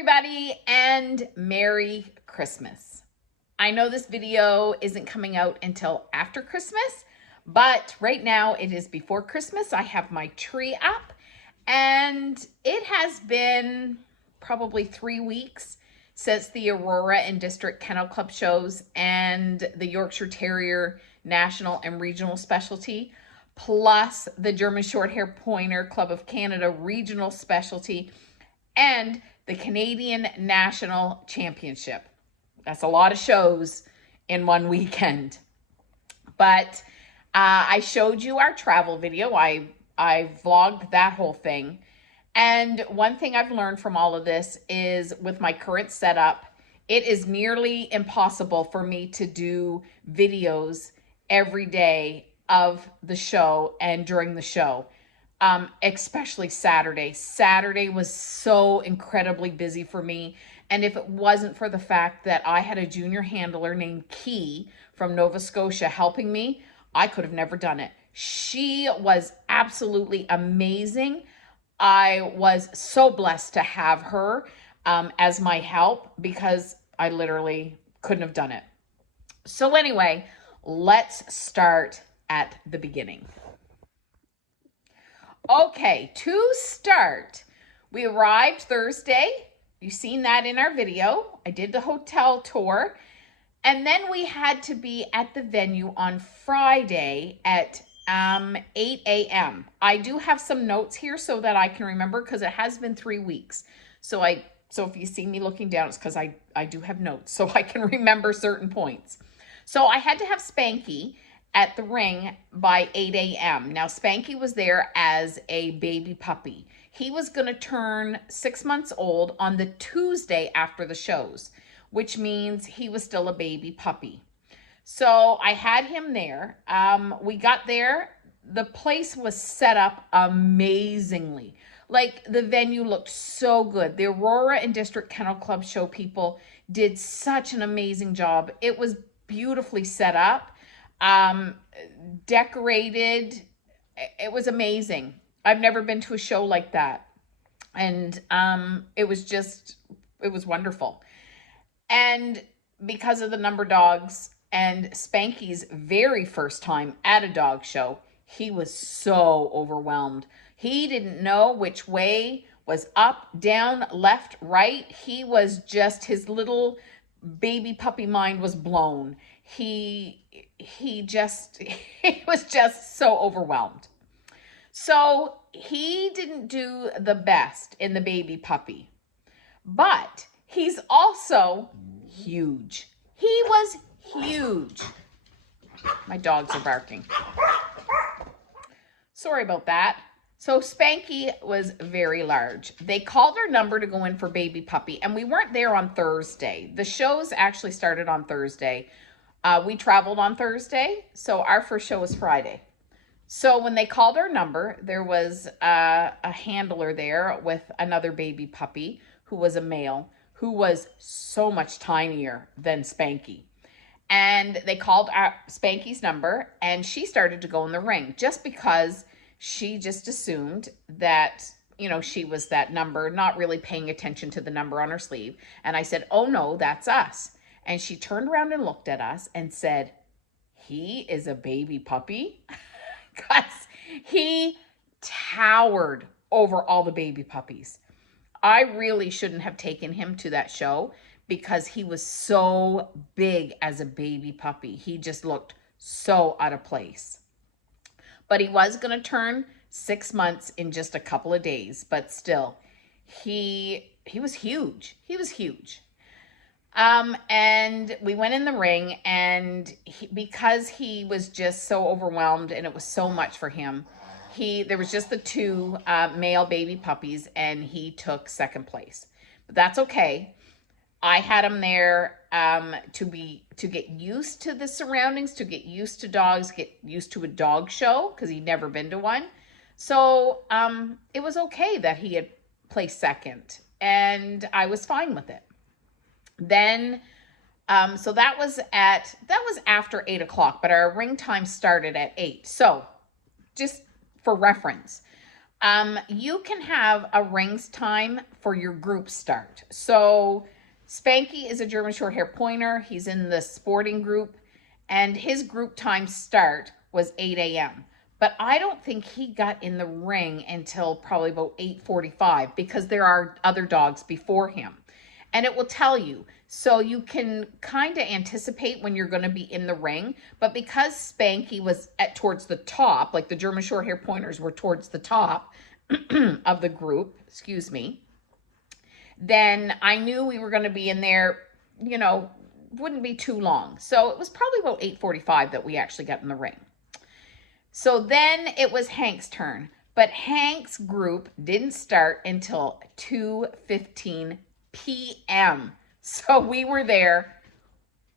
everybody, and Merry Christmas. I know this video isn't coming out until after Christmas, but right now it is before Christmas. I have my tree up, and it has been probably 3 weeks since the Aurora and District Kennel Club shows and the Yorkshire Terrier National and Regional Specialty, plus the German Shorthaired Pointer Club of Canada Regional Specialty, and the Canadian National Championship. That's a lot of shows in one weekend. But I showed you our travel video. I vlogged that whole thing. And one thing I've learned from all of this is with my current setup, it is nearly impossible for me to do videos every day of the show and during the show. Especially Saturday. Saturday was so incredibly busy for me. And if it wasn't for the fact that I had a junior handler named Key from Nova Scotia helping me, I could have never done it. She was absolutely amazing. I was so blessed to have her as my help because I literally couldn't have done it. So anyway, let's start at the beginning. Okay, to start, we arrived Thursday. You've seen that in our video. I did the hotel tour. And then we had to be at the venue on Friday at 8 a.m. I do have some notes here so that I can remember because it has been 3 weeks. So if you see me looking down, it's because I do have notes so I can remember certain points. So I had to have Spanky at the ring by 8 a.m. Now, Spanky was there as a baby puppy. He was going to turn 6 months old on the Tuesday after the shows, which means he was still a baby puppy. So I had him there. We got there. The place was set up amazingly. Like, the venue looked so good. The Aurora and District Kennel Club show people did such an amazing job. It was beautifully set up. Decorated. It was amazing. I've never been to a show like that. And it was wonderful. And because of the number dogs and Spanky's very first time at a dog show, he was so overwhelmed. He didn't know which way was up, down, left, right. He was just, his little baby puppy mind was blown. He was just so overwhelmed. So he didn't do the best in the baby puppy, but he's also huge. He was huge. My dogs are barking. Sorry about that. So Spanky was very large. They called our number to go in for baby puppy, and we weren't there on Thursday. The shows actually started on Thursday. We traveled on Thursday, so our first show was Friday. So when they called our number, there was a handler there with another baby puppy who was a male, who was so much tinier than Spanky. And they called Spanky's number, and she started to go in the ring just because she just assumed that, she was that number, not really paying attention to the number on her sleeve. And I said, "Oh no, that's us." And she turned around and looked at us and said, "He is a baby puppy?" Because he towered over all the baby puppies. I really shouldn't have taken him to that show because he was so big as a baby puppy. He just looked so out of place. But he was going to turn 6 months in just a couple of days. But still, he was huge. He was huge. And we went in the ring, and because he was just so overwhelmed and it was so much for him, there was just the 2 male baby puppies, and he took second place. But that's okay. I had him there to get used to the surroundings, to get used to dogs, get used to a dog show because he'd never been to one. So it was okay that he had placed second, and I was fine with it. Then, so that was after 8 o'clock, but our ring time started at 8. So just for reference, You can have a rings time for your group start. So Spanky is a German Shorthair Pointer. He's in the sporting group, and his group time start was 8 a.m. But I don't think he got in the ring until probably about 8:45 because there are other dogs before him. And it will tell you. So you can kind of anticipate when you're going to be in the ring. But because Spanky was towards the top, like the German Shorthair Pointers were towards the top of the group, excuse me, then I knew we were going to be in there, you know, wouldn't be too long. So it was probably about 8:45 that we actually got in the ring. So then it was Hank's turn. But Hank's group didn't start until 2:15 p.m. So we were there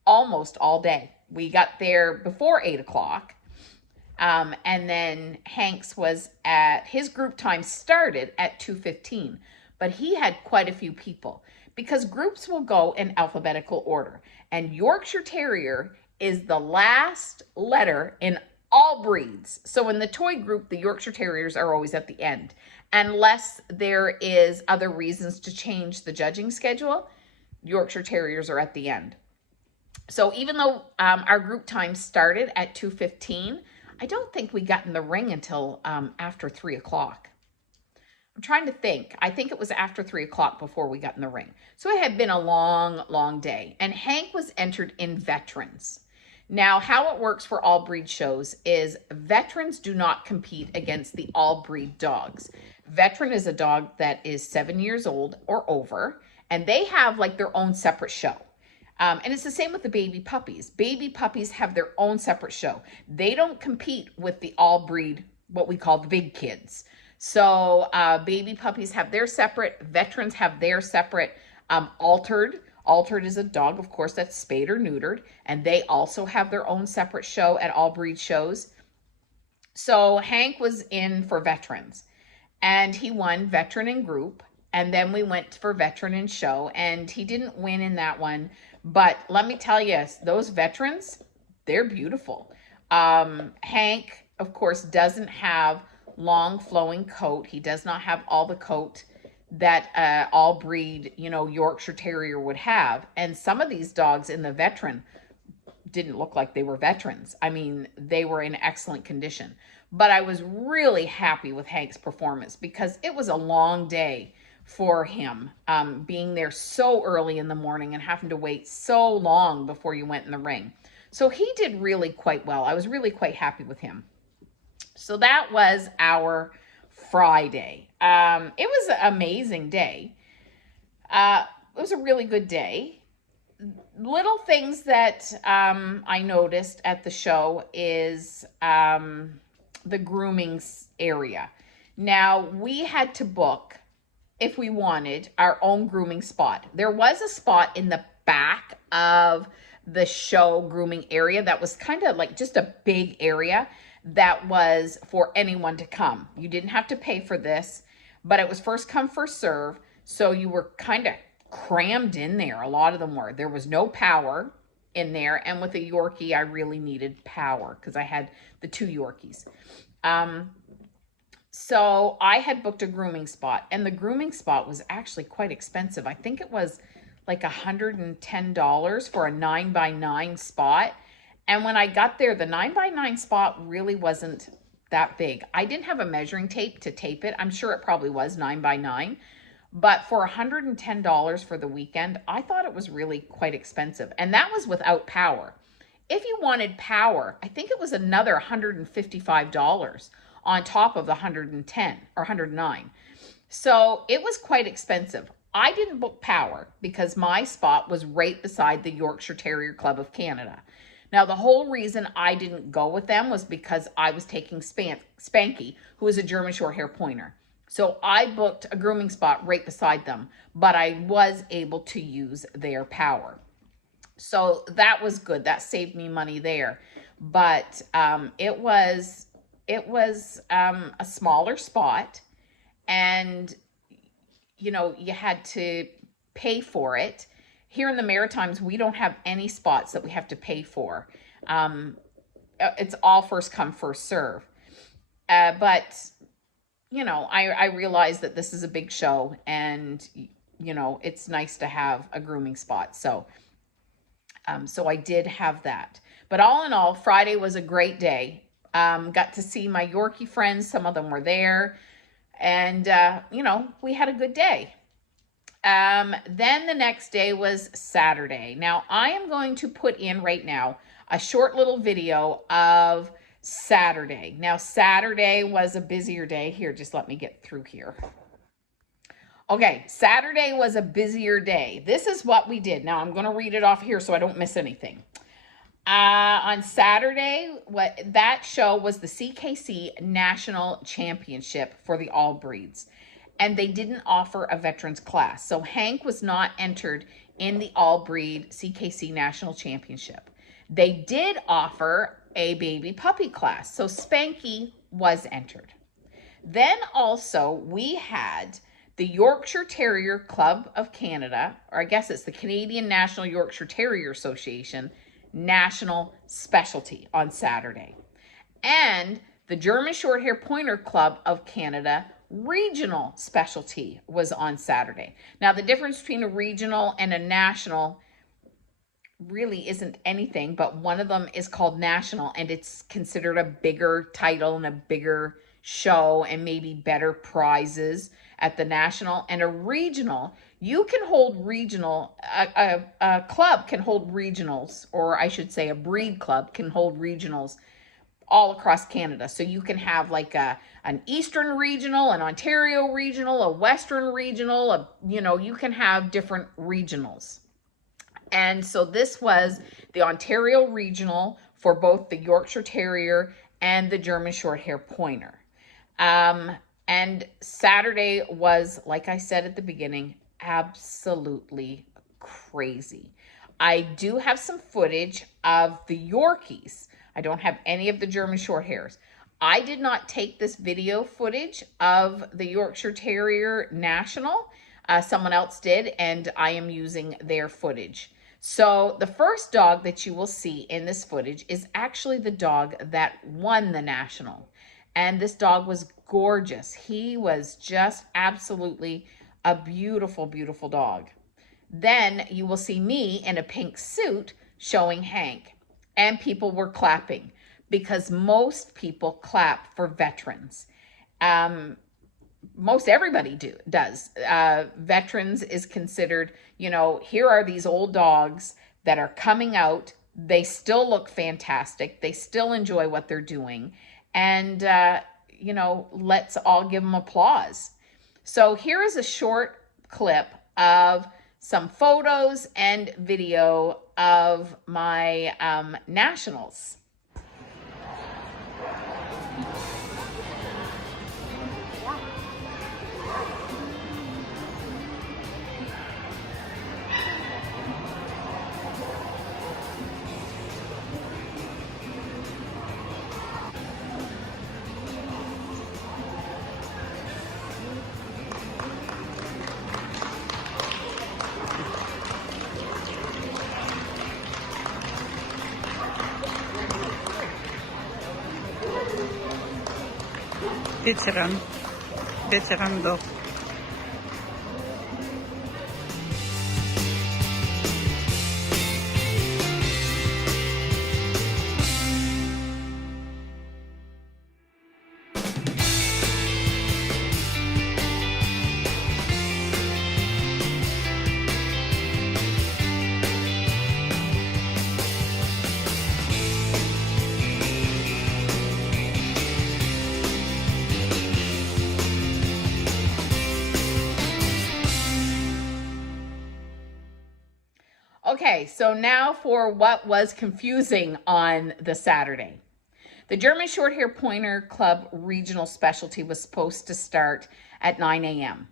almost all day. We got there before 8 o'clock. And then Hank's was his group time started at 2:15. But he had quite a few people because groups will go in alphabetical order. And Yorkshire Terrier is the last letter in all breeds. So in the toy group, the Yorkshire Terriers are always at the end, unless there is other reasons to change the judging schedule. Yorkshire Terriers are at the end. So even though our group time started at 2:15, I don't think we got in the ring until after 3 o'clock. I'm trying to think. I think it was after 3 o'clock before we got in the ring. So it had been a long, long day. And Hank was entered in veterans. Now, how it works for all breed shows is veterans do not compete against the all breed dogs. Veteran is a dog that is 7 years old or over, and they have like their own separate show. And it's the same with the baby puppies. Baby puppies have their own separate show. They don't compete with the all breed, what we call the big kids. So baby puppies have their separate, veterans have their separate. Altered is a dog, of course, that's spayed or neutered, and they also have their own separate show at all breed shows. So Hank was in for veterans, and he won veteran and group, and then we went for veteran and show, and he didn't win in that one. But let me tell you, those veterans, they're beautiful. Hank, of course, doesn't have long flowing coat. He does not have all the coat that all breed, you know, Yorkshire Terrier would have. And some of these dogs in the veteran didn't look like they were veterans. I mean, they were in excellent condition. But I was really happy with Hank's performance because it was a long day for him, being there so early in the morning and having to wait so long before you went in the ring. So he did really quite well. I was really quite happy with him. So that was our Friday. It was an amazing day. It was a really good day. Little things that I noticed at the show is the grooming area. Now, we had to book, if we wanted, our own grooming spot. There was a spot in the back of the show grooming area that was kind of like just a big area that was for anyone to come. You didn't have to pay for this, but it was first come, first serve. So you were kind of crammed in there. A lot of them were. There was no power in there. And with a Yorkie, I really needed power because I had the 2 Yorkies. So I had booked a grooming spot, and the grooming spot was actually quite expensive. I think it was like $110 for a 9x9 spot. And when I got there, the 9x9 spot really wasn't that big. I didn't have a measuring tape to tape it. I'm sure it probably was 9x9. But for $110 for the weekend, I thought it was really quite expensive. And that was without power. If you wanted power, I think it was another $155 on top of the 110 or 109. So it was quite expensive. I didn't book power because my spot was right beside the Yorkshire Terrier Club of Canada. Now, the whole reason I didn't go with them was because I was taking Spanky, who is a German Shorthair Pointer. So I booked a grooming spot right beside them, but I was able to use their power. So that was good. That saved me money there. But it was a smaller spot, and you know, you had to pay for it. Here in the Maritimes, we don't have any spots that we have to pay for. It's all first come, first serve. But you know, I realize that this is a big show, and, you know, it's nice to have a grooming spot. So, so I did have that. But all in all, Friday was a great day. Got to see my Yorkie friends. Some of them were there. And, you know, we had a good day. Then the next day was Saturday. Now, I am going to put in right now a short little video of Saturday. Now, Saturday was a busier day. Here, just let me get through here. Okay, Saturday was a busier day. This is what we did. Now, I'm going to read it off here so I don't miss anything. On Saturday, that show was the CKC National Championship for the all breeds. And they didn't offer a veterans class. So Hank was not entered in the all breed CKC National Championship. They did offer a baby puppy class. So Spanky was entered. Then also we had the Yorkshire Terrier Club of Canada, or I guess it's the Canadian National Yorkshire Terrier Association, National Specialty on Saturday. And the German Shorthair Pointer Club of Canada Regional Specialty was on Saturday. Now, the difference between a regional and a national really isn't anything, but one of them is called national, and it's considered a bigger title and a bigger show and maybe better prizes at the national. And a regional, you can hold regional, a club can hold regionals, or I should say a breed club can hold regionals all across Canada. So you can have like an Eastern regional, an Ontario regional, a Western regional, you know, you can have different regionals. And so this was the Ontario regional for both the Yorkshire Terrier and the German Shorthair Pointer. And Saturday was, like I said at the beginning, absolutely crazy. I do have some footage of the Yorkies. I don't have any of the German Shorthairs. I did not take this video footage of the Yorkshire Terrier National. Someone else did, and I am using their footage. So the first dog that you will see in this footage is actually the dog that won the National. And this dog was gorgeous. He was just absolutely a beautiful, beautiful dog. Then you will see me in a pink suit showing Hank. And people were clapping because most people clap for veterans. Most everybody does. Veterans is considered, you know, here are these old dogs that are coming out. They still look fantastic. They still enjoy what they're doing. And, you know, let's all give them applause. So here is a short clip of some photos and video of my nationals. Veteran dog. Okay, so now for what was confusing on the Saturday. The German Shorthair Pointer Club Regional Specialty was supposed to start at 9 a.m.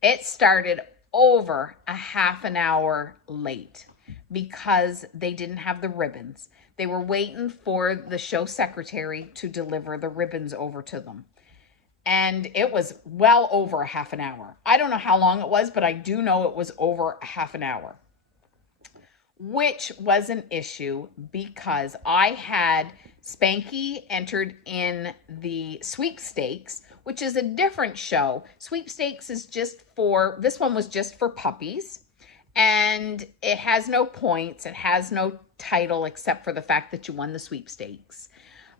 It started over a half an hour late because they didn't have the ribbons. They were waiting for the show secretary to deliver the ribbons over to them. And it was well over a half an hour. I don't know how long it was, but I do know it was over a half an hour. Which was an issue because I had Spanky entered in the sweepstakes, which is a different show. Sweepstakes is just for, this one was just for puppies, and it has no points. It has no title except for the fact that you won the sweepstakes,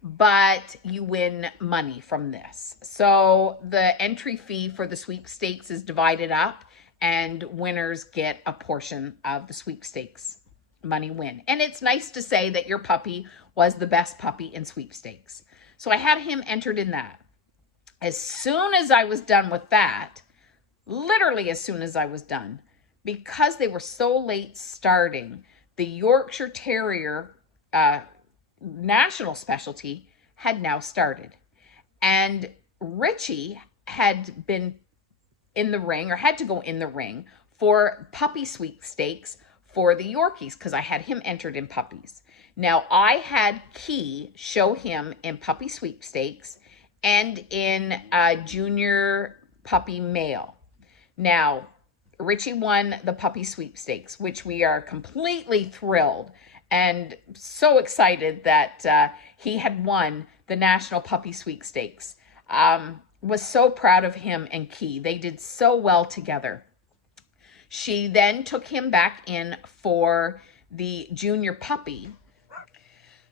but you win money from this. So the entry fee for the sweepstakes is divided up, and winners get a portion of the sweepstakes money win. And it's nice to say that your puppy was the best puppy in sweepstakes. So I had him entered in that. As soon as I was done with that, literally as soon as I was done, because they were so late starting, the Yorkshire Terrier national specialty had now started. And Richie had been in the ring, or had to go in the ring for puppy sweepstakes for the Yorkies, because I had him entered in puppies. Now, I had Key show him in puppy sweepstakes and in junior puppy male. Now, Richie won the puppy sweepstakes, which we are completely thrilled and so excited that he had won the national puppy sweepstakes. Was so proud of him and Key. They did so well together. She then took him back in for the junior puppy.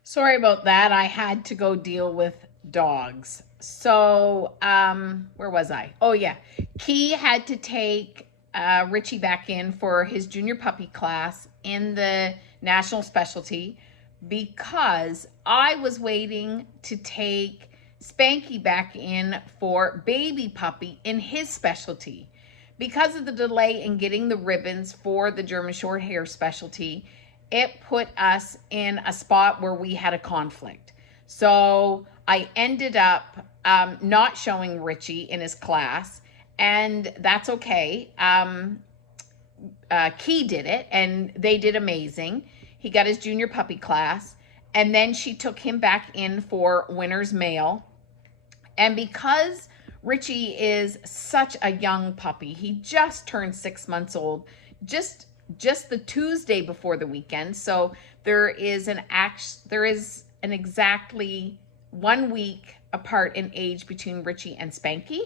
Sorry about that. I had to go deal with dogs. So, where was I? Oh yeah. Key had to take Richie back in for his junior puppy class in the national specialty because I was waiting to take Spanky back in for baby puppy in his specialty. Because of the delay in getting the ribbons for the German Shorthair specialty, it put us in a spot where we had a conflict. So I ended up not showing Richie in his class, and that's okay. Key did it, and they did amazing. He got his junior puppy class, and then she took him back in for winner's male. And because Richie is such a young puppy, he just turned 6 months old, just the Tuesday before the weekend. So there is an exactly 1 week apart in age between Richie and Spanky.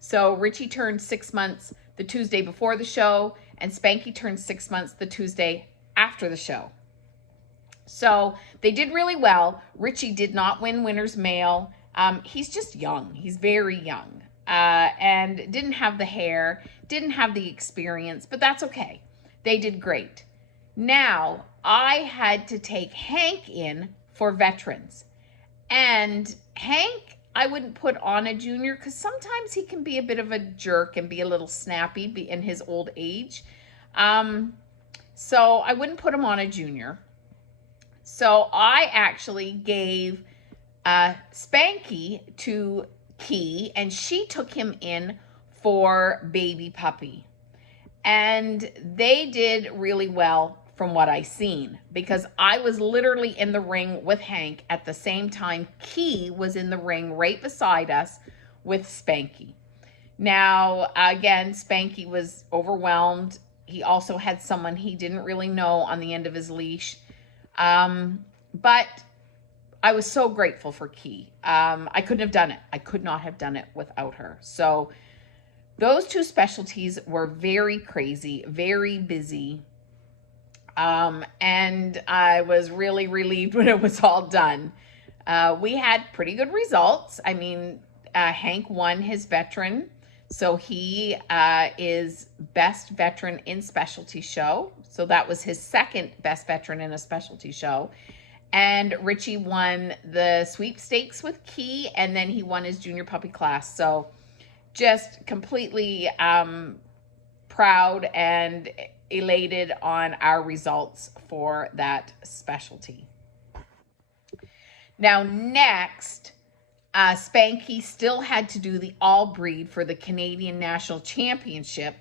So Richie turned 6 months the Tuesday before the show, and Spanky turned 6 months the Tuesday after the show. So they did really well. Richie did not win winner's male. He's just young. He's very young, and didn't have the hair, didn't have the experience, but that's okay. They did great. Now, I had to take Hank in for veterans. And Hank, I wouldn't put on a junior because sometimes he can be a bit of a jerk and be a little snappy in his old age. So I wouldn't put him on a junior. So I actually gave Spanky to Key, and she took him in for baby puppy. And they did really well from what I seen, because I was literally in the ring with Hank at the same time Key was in the ring right beside us with Spanky. Now, again, Spanky was overwhelmed. He also had someone he didn't really know on the end of his leash. But I was so grateful for Key. I couldn't have done it. I could not have done it without her. So those two specialties were very crazy, very busy. And I was really relieved when it was all done. We had pretty good results. I mean, Hank won his veteran. So he is best veteran in specialty show. So that was his second best veteran in a specialty show. And Richie won the sweepstakes with Key, and then he won his junior puppy class. So just completely proud and elated on our results for that specialty. Now next, Spanky still had to do the all breed for the Canadian National Championship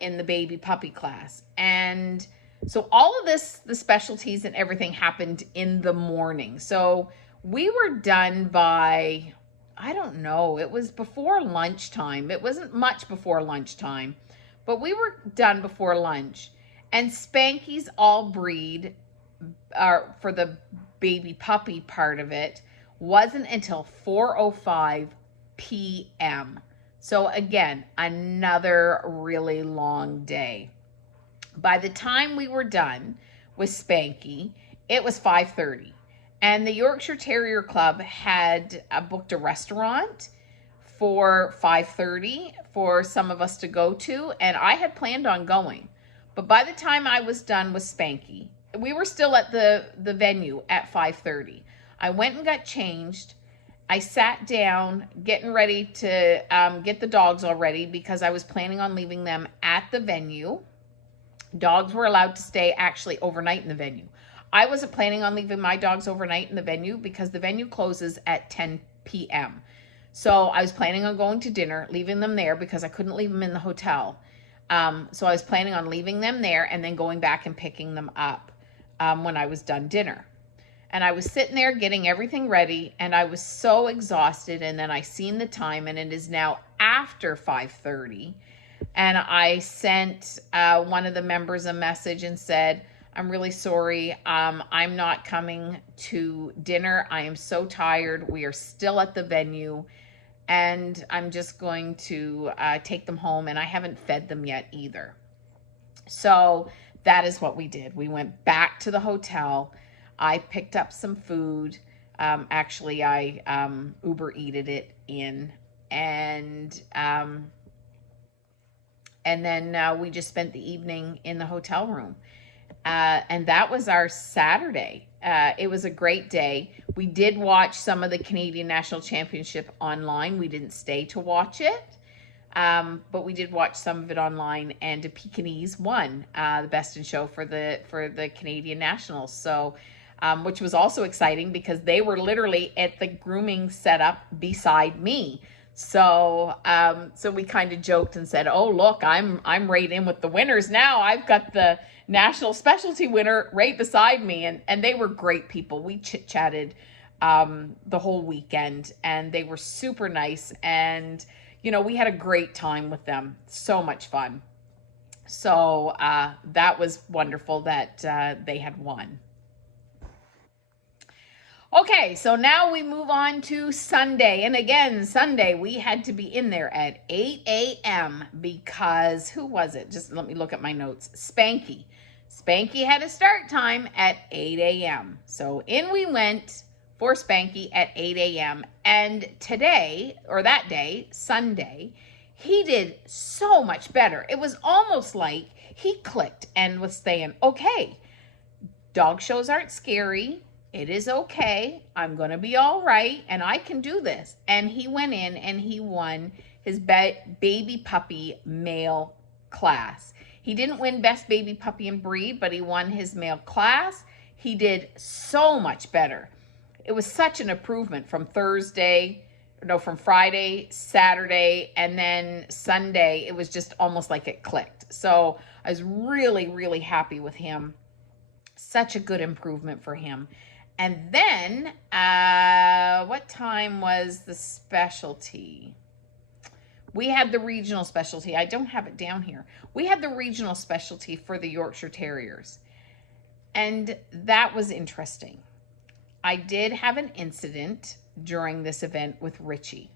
in the baby puppy class. And so all of this, the specialties and everything happened in the morning. So we were done by, I don't know, it was before lunchtime. It wasn't much before lunchtime, but we were done before lunch. And Spanky's all breed for the baby puppy part of it wasn't until 4:05 p.m. So again, another really long day. By the time we were done with Spanky, it was 5:30. And the Yorkshire Terrier Club had booked a restaurant for 5:30 for some of us to go to, and I had planned on going. But by the time I was done with Spanky, we were still at the venue at 5:30. I went and got changed. I sat down getting ready to get the dogs all ready because I was planning on leaving them at the venue. Dogs were allowed to stay actually overnight in the venue. I wasn't planning on leaving my dogs overnight in the venue because the venue closes at 10 p.m. So I was planning on going to dinner, leaving them there because I couldn't leave them in the hotel. So I was planning on leaving them there and then going back and picking them up when I was done dinner. And I was sitting there getting everything ready, and I was so exhausted. And then I seen the time, and it is now after 5:30. And I sent one of the members a message and said, I'm really sorry. I'm not coming to dinner. I am so tired. We are still at the venue, and I'm just going to take them home, and I haven't fed them yet either. So that is what we did. We went back to the hotel. I picked up some food. Actually, I Uber Eated it in, and then we just spent the evening in the hotel room. And that was our Saturday. It was a great day. We did watch some of the Canadian National Championship online. We didn't stay to watch it, but we did watch some of it online. And a Pekingese won the Best in Show for the Canadian Nationals. So, which was also exciting because they were literally at the grooming setup beside me. So, so we kind of joked and said, "Oh, look, I'm right in with the winners now. I've got the national specialty winner right beside me." And they were great people. We chit-chatted the whole weekend, and they were super nice. And, you know, we had a great time with them. So much fun. So that was wonderful that they had won. Okay, so now we move on to Sunday. And again, Sunday, we had to be in there at 8 a.m. because, who was it? Just let me look at my notes. Spanky. Spanky had a start time at 8 a.m. So in we went for Spanky at 8 a.m. And today, or that day, Sunday, he did so much better. It was almost like he clicked and was saying, okay, dog shows aren't scary. It is okay. I'm going to be all right, and I can do this. And he went in and he won his baby puppy male class. He didn't win best baby puppy and breed, but he won his male class. He did so much better. It was such an improvement from from Friday, Saturday, and then Sunday. It was just almost like it clicked. So I was really, really happy with him. Such a good improvement for him. And then, what time was the specialty? We had the regional specialty. I don't have it down here. We had the regional specialty for the Yorkshire Terriers. And that was interesting. I did have an incident during this event with Richie,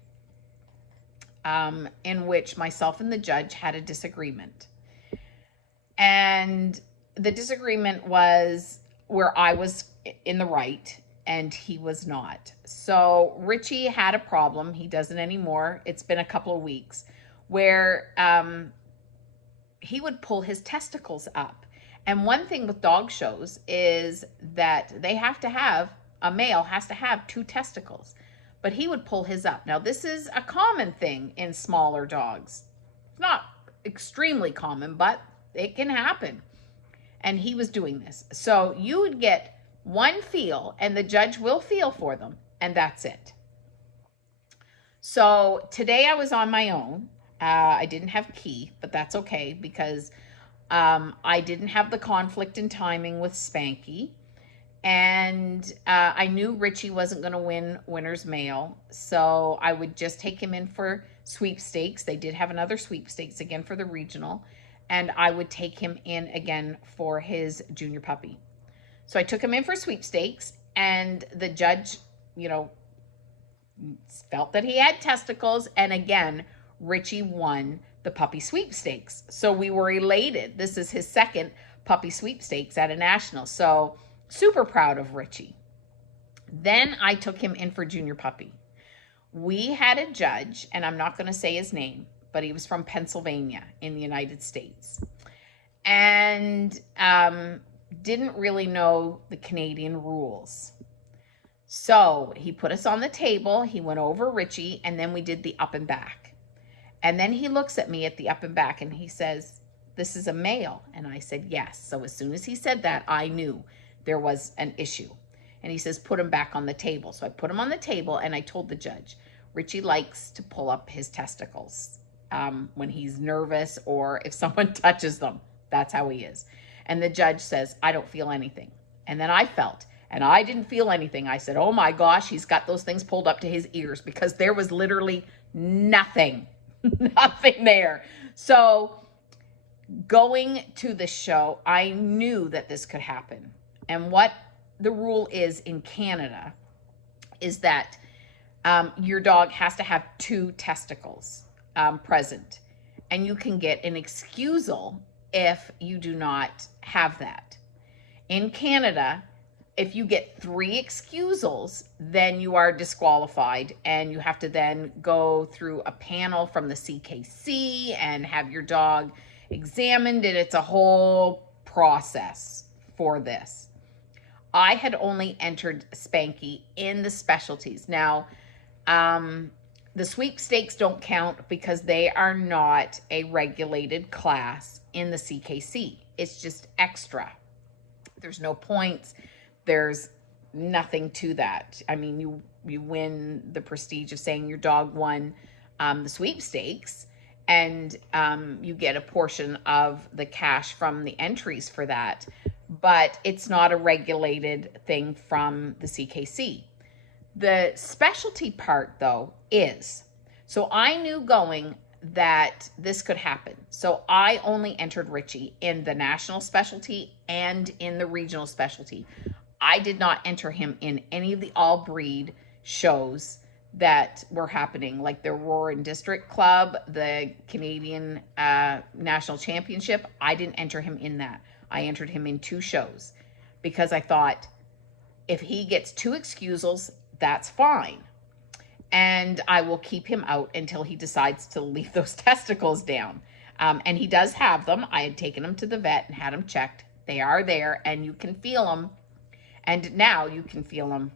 in which myself and the judge had a disagreement. And the disagreement was where I was in the right and he was not. So Richie had a problem. He doesn't anymore. It's been a couple of weeks where he would pull his testicles up. And one thing with dog shows is that they have to have, a male has to have 2 testicles, but he would pull his up. Now this is a common thing in smaller dogs. It's not extremely common, but it can happen. And he was doing this. So you would get one feel, and the judge will feel for them, and that's it. So today I was on my own. I didn't have Keith, but that's okay because I didn't have the conflict in timing with Spanky. And I knew Richie wasn't going to win winner's male, so I would just take him in for sweepstakes. They did have another sweepstakes again for the regional, and I would take him in again for his junior puppy. So I took him in for sweepstakes, And the judge, you know, felt that he had testicles. And again, Richie won the puppy sweepstakes. So we were elated. This is his second puppy sweepstakes at a national. So super proud of Richie. Then I took him in for junior puppy. We had a judge, and I'm not going to say his name, but he was from Pennsylvania in the United States. And didn't really know the Canadian rules. So he put us on the table, he went over Richie, and then we did the up and back. And then he looks at me at the up and back and he says, "This is a male." And I said, "Yes." So as soon as he said that, I knew there was an issue. And he says, "Put him back on the table." So I put him on the table and I told the judge, Richie likes to pull up his testicles when he's nervous or if someone touches them. That's how he is. And the judge says, "I don't feel anything." And then I felt, and I didn't feel anything. I said, "Oh my gosh, he's got those things pulled up to his ears," because there was literally nothing, nothing there. So going to the show, I knew that this could happen. And what the rule is in Canada is that your dog has to have 2 testicles present. And you can get an excusal if you do not have that. In Canada, if you get 3 excusals, then you are disqualified and you have to then go through a panel from the CKC and have your dog examined, and it's a whole process for this. I had only entered Spanky in the specialties. Now, the sweepstakes don't count because they are not a regulated class in the CKC. It's just extra. There's no points. There's nothing to that. I mean, you win the prestige of saying your dog won the sweepstakes, and you get a portion of the cash from the entries for that. But it's not a regulated thing from the CKC. The specialty part, though, is. So I knew going that this could happen. So I only entered Richie in the national specialty and in the regional specialty. I did not enter him in any of the all breed shows that were happening, like the Aurora District Club, the Canadian National Championship. I didn't enter him in that. I entered him in 2 shows because I thought if he gets 2 excusals, that's fine. And I will keep him out until he decides to leave those testicles down. And he does have them. I had taken him to the vet and had them checked. They are there and you can feel them. And now you can feel them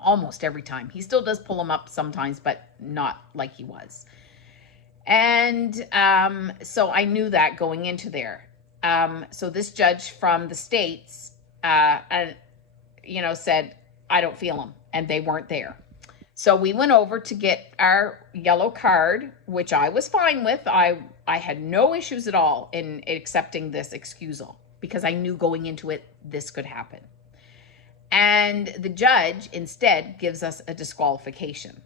almost every time. He still does pull them up sometimes, but not like he was. And so I knew that going into there. So this judge from the States, said, "I don't feel them," and they weren't there. So we went over to get our yellow card, which I was fine with. I had no issues at all in accepting this excusal because I knew going into it, this could happen. And the judge instead gives us a disqualification.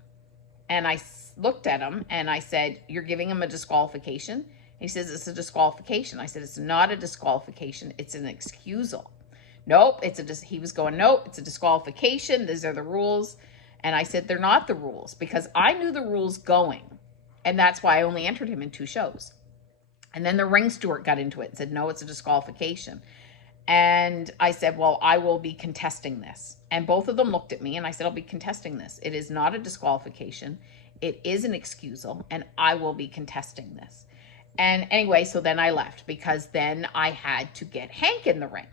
And I looked at him and I said, "You're giving him a disqualification?" He says, "It's a disqualification." I said, "It's not a disqualification. It's an excusal." "Nope, he was going, "Nope, it's a disqualification. These are the rules." And I said, "They're not the rules," because I knew the rules going. And that's why I only entered him in 2 shows. And then the ring steward got into it and said, "No, it's a disqualification." And I said, "Well, I will be contesting this." And both of them looked at me and I said, "I'll be contesting this. It is not a disqualification. It is an excusal and I will be contesting this." And anyway, so then I left because then I had to get Hank in the ring.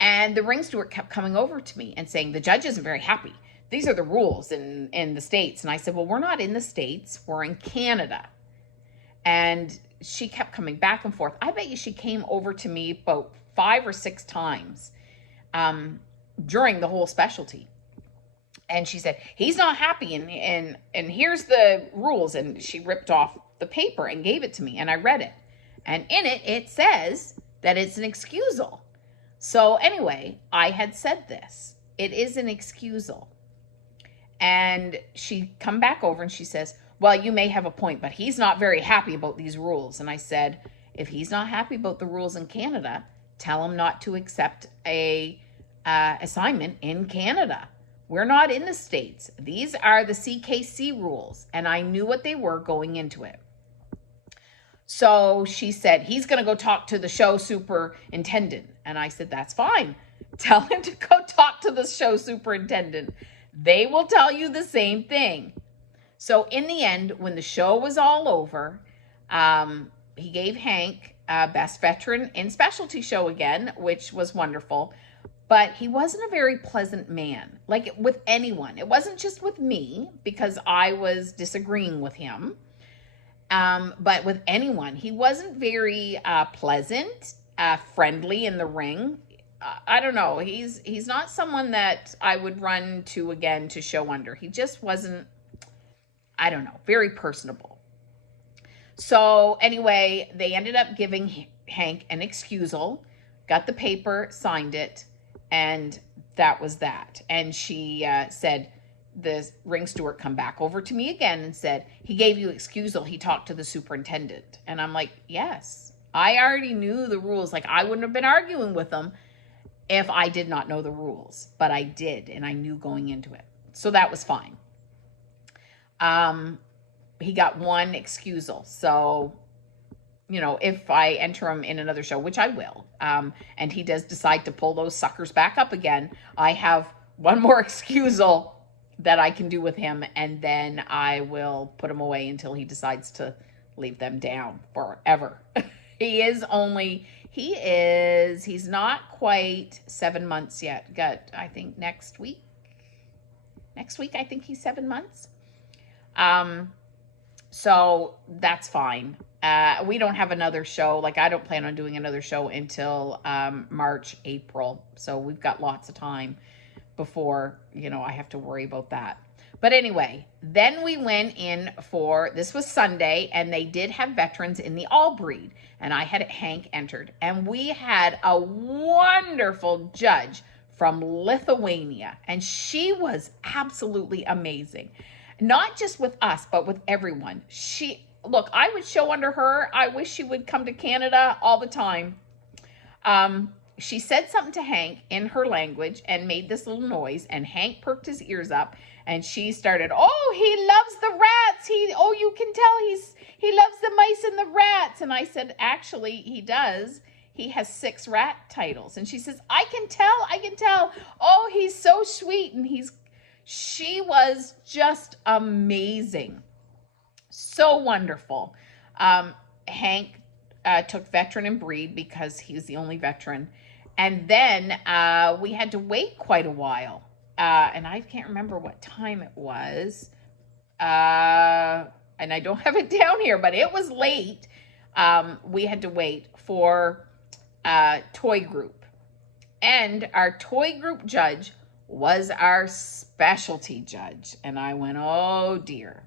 And the ring steward kept coming over to me and saying, "The judge isn't very happy. These are the rules in the States." And I said, "Well, we're not in the States. We're in Canada." And she kept coming back and forth. I bet you she came over to me about 5 or 6 times during the whole specialty. And she said, "He's not happy and here's the rules." And she ripped off the paper and gave it to me and I read it. And in it, it says that it's an excusal. So anyway, I had said this. It is an excusal. And she come back over and she says, "Well, you may have a point, but he's not very happy about these rules." And I said, "If he's not happy about the rules in Canada, tell him not to accept a assignment in Canada. We're not in the States. These are the CKC rules, and I knew what they were going into it. So she said, he's going to go talk to the show superintendent. And I said, that's fine. Tell him to go talk to the show superintendent. They will tell you the same thing. So in the end, when the show was all over, he gave Hank Best Veteran in Specialty show again, which was wonderful. But he wasn't a very pleasant man, like with anyone. It wasn't just with me because I was disagreeing with him. But with anyone, he wasn't very pleasant, friendly in the ring. I don't know. He's not someone that I would run to again to show under. He just wasn't, I don't know, very personable. So anyway, they ended up giving Hank an excusal, got the paper, signed it, and that was that. And she said, the ring steward come back over to me again and said, he gave you excusal. He talked to the superintendent. And I'm like, yes, I already knew the rules. Like, I wouldn't have been arguing with them if I did not know the rules, but I did. And I knew going into it. So that was fine. He got one excusal. So, you know, if I enter him in another show, which I will, and he does decide to pull those suckers back up again, I have one more excusal that I can do with him, and then I will put him away until he decides to leave them down forever. He's not quite 7 months yet. I think next week, I think he's 7 months. So that's fine. We don't have another show. Like, I don't plan on doing another show until March, April. So we've got lots of time before, you know, I have to worry about that. But anyway, then we went in for, this was Sunday, and they did have veterans in the all breed, and I had Hank entered, and we had a wonderful judge from Lithuania, and she was absolutely amazing. Not just with us, but with everyone. Look, I would show under her. I wish she would come to Canada all the time. She said something to Hank in her language and made this little noise, and Hank perked his ears up, and she started, oh, he loves the rats. You can tell he loves the mice and the rats. And I said, actually, he does. He has 6 rat titles. And she says, I can tell. Oh, he's so sweet. And she was just amazing. So wonderful. Hank took veteran and breed because he's the only veteran. And then we had to wait quite a while. And I can't remember what time it was. And I don't have it down here, but it was late. We had to wait for toy group. And our toy group judge was our specialty judge. And I went, oh dear.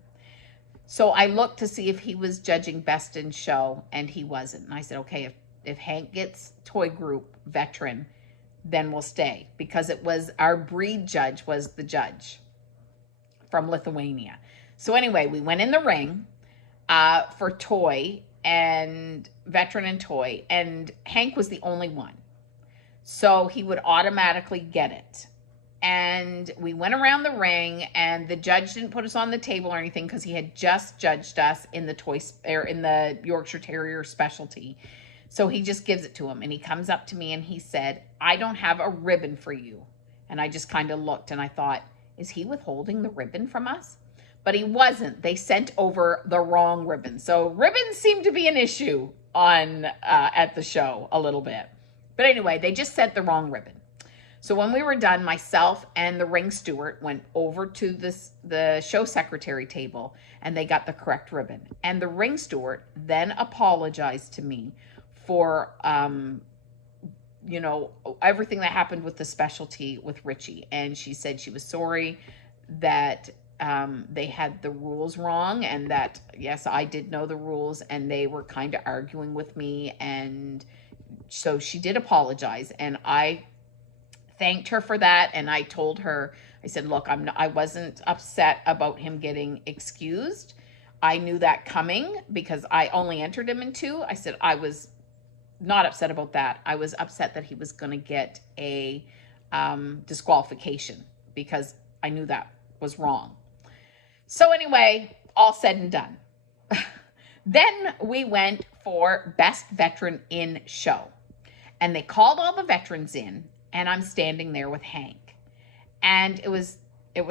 So I looked to see if he was judging best in show, and he wasn't. And I said, okay, if Hank gets toy group veteran, then we'll stay, because it was our breed judge was the judge from Lithuania. So anyway, we went in the ring for toy and veteran and toy, and Hank was the only one. So he would automatically get it. And we went around the ring, and the judge didn't put us on the table or anything because he had just judged us in the Yorkshire Terrier specialty. So he just gives it to him, and he comes up to me and he said, I don't have a ribbon for you. And I just kind of looked, and I thought, is he withholding the ribbon from us? But he wasn't. They sent over the wrong ribbon. So ribbons seem to be an issue at the show a little bit. But anyway, they just sent the wrong ribbon. So when we were done, myself and the ring steward went over to the show secretary table, and they got the correct ribbon. And the ring steward then apologized to me for, you know, everything that happened with the specialty with Richie. And she said she was sorry that they had the rules wrong, and that, yes, I did know the rules, and they were kind of arguing with me. And so she did apologize, and I thanked her for that. And I told her, I said, look, I wasn't upset about him getting excused. I knew that coming because I only entered him in 2. I said, I was not upset about that. I was upset that he was going to get a disqualification because I knew that was wrong. So anyway, all said and done. Then we went for Best Veteran in Show. And they called all the veterans in, and I'm standing there with Hank. And it was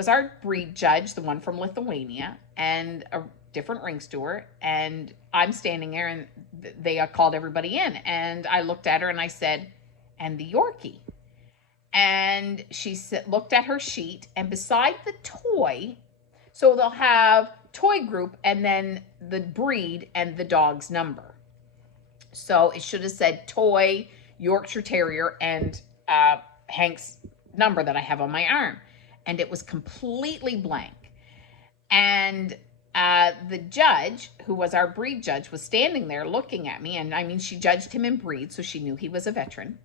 our breed judge, the one from Lithuania, and a different ring steward. And I'm standing there, and they called everybody in. And I looked at her and I said, and the Yorkie. And she looked at her sheet, and beside the toy, so they'll have toy group and then the breed and the dog's number. So it should have said toy, Yorkshire Terrier, and Hank's number that I have on my arm. And it was completely blank. And the judge, who was our breed judge, was standing there looking at me. And I mean, she judged him in breed, so she knew he was a veteran.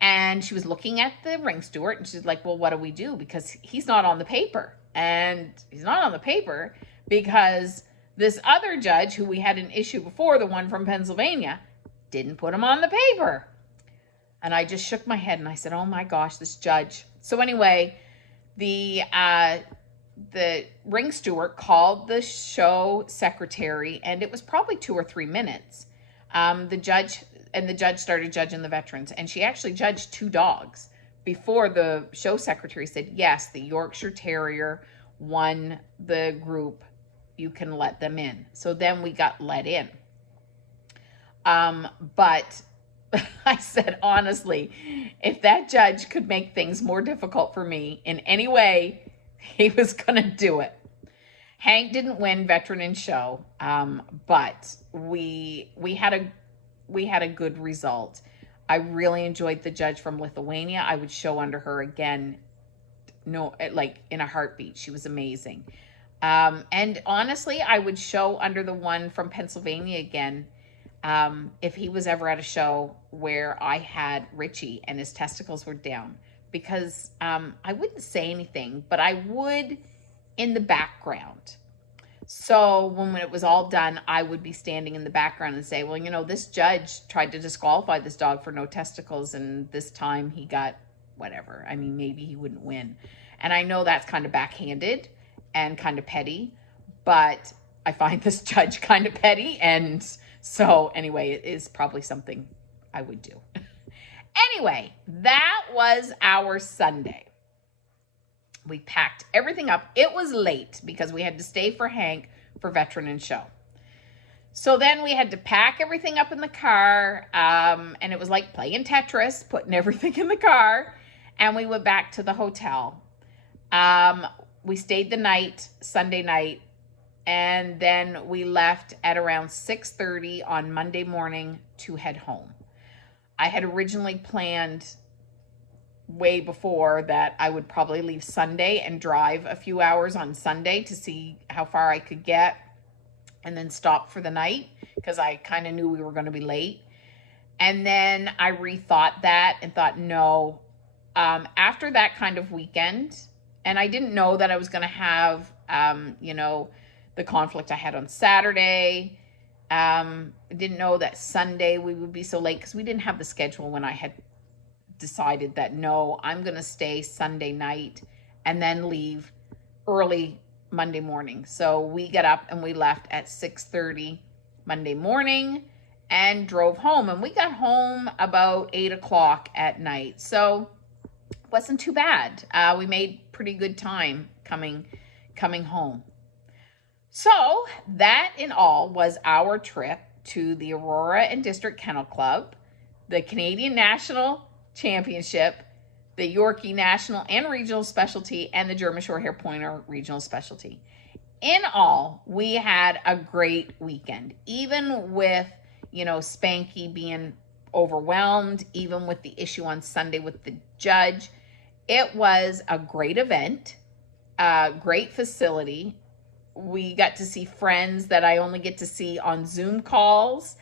And she was looking at the ring steward, and she's like, well, what do we do? Because he's not on the paper. And he's not on the paper because this other judge, who we had an issue before, the one from Pennsylvania, didn't put him on the paper. And I just shook my head and I said, oh my gosh, this judge. So anyway, the ring steward called the show secretary, and it was probably 2 or 3 minutes. The judge started judging the veterans, and she actually judged 2 dogs before the show secretary said, yes, the Yorkshire Terrier won the group. You can let them in. So then we got let in. But I said, honestly, if that judge could make things more difficult for me in any way, he was going to do it. Hank didn't win Veteran in Show, but we had a good result. I really enjoyed the judge from Lithuania. I would show under her again, like in a heartbeat. She was amazing. And honestly, I would show under the one from Pennsylvania again, if he was ever at a show where I had Richie and his testicles were down, because I wouldn't say anything, but I would in the background. So when it was all done, I would be standing in the background and say, well, you know, this judge tried to disqualify this dog for no testicles, and this time he got whatever. I mean, maybe he wouldn't win. And I know that's kind of backhanded and kind of petty, but I find this judge kind of petty. And so anyway, it is probably something I would do. Anyway, that was our Sunday. We packed everything up. It was late because we had to stay for Hank for Veteran in Show. So then we had to pack everything up in the car, and it was like playing Tetris, putting everything in the car, and we went back to the hotel. We stayed the night, Sunday night, and then we left at around 6:30 on Monday morning to head home. I had originally planned way before that I would probably leave Sunday and drive a few hours on Sunday to see how far I could get and then stop for the night because I kind of knew we were going to be late. And then I rethought that and thought, no, after that kind of weekend, and I didn't know that I was going to have, the conflict I had on Saturday. I didn't know that Sunday we would be so late because we didn't have the schedule when I had decided that, no, I'm going to stay Sunday night and then leave early Monday morning. So we got up and we left at 6:30 Monday morning and drove home. And we got home about 8 o'clock at night. So it wasn't too bad. We made pretty good time coming home. So that in all was our trip to the Aurora and District Kennel Club, the Canadian National Championship, the Yorkie National and Regional Specialty, and the German Shorthair Pointer Regional Specialty. In all, we had a great weekend, even with, Spanky being overwhelmed, even with the issue on Sunday with the judge. It was a great event, a great facility. We got to see friends that I only get to see on Zoom calls.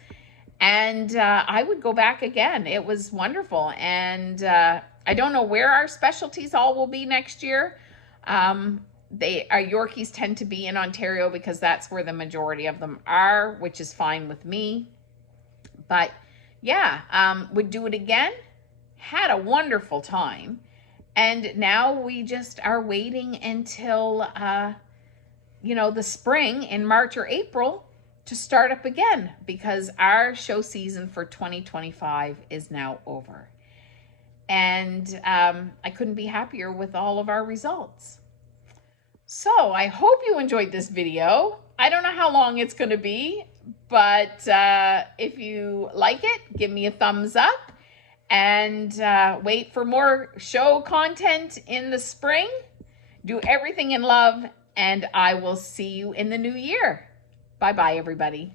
And I would go back again. It was wonderful. And I don't know where our specialties all will be next year. Our Yorkies tend to be in Ontario because that's where the majority of them are, which is fine with me. But yeah, would do it again. Had a wonderful time. And now we just are waiting until, you know, the spring in March or April to start up again, because our show season for 2025 is now over. And I couldn't be happier with all of our results. So I hope you enjoyed this video. I don't know how long it's going to be, but if you like it, give me a thumbs up, and wait for more show content in the spring. Do everything in love, and I will see you in the new year. Bye-bye, everybody.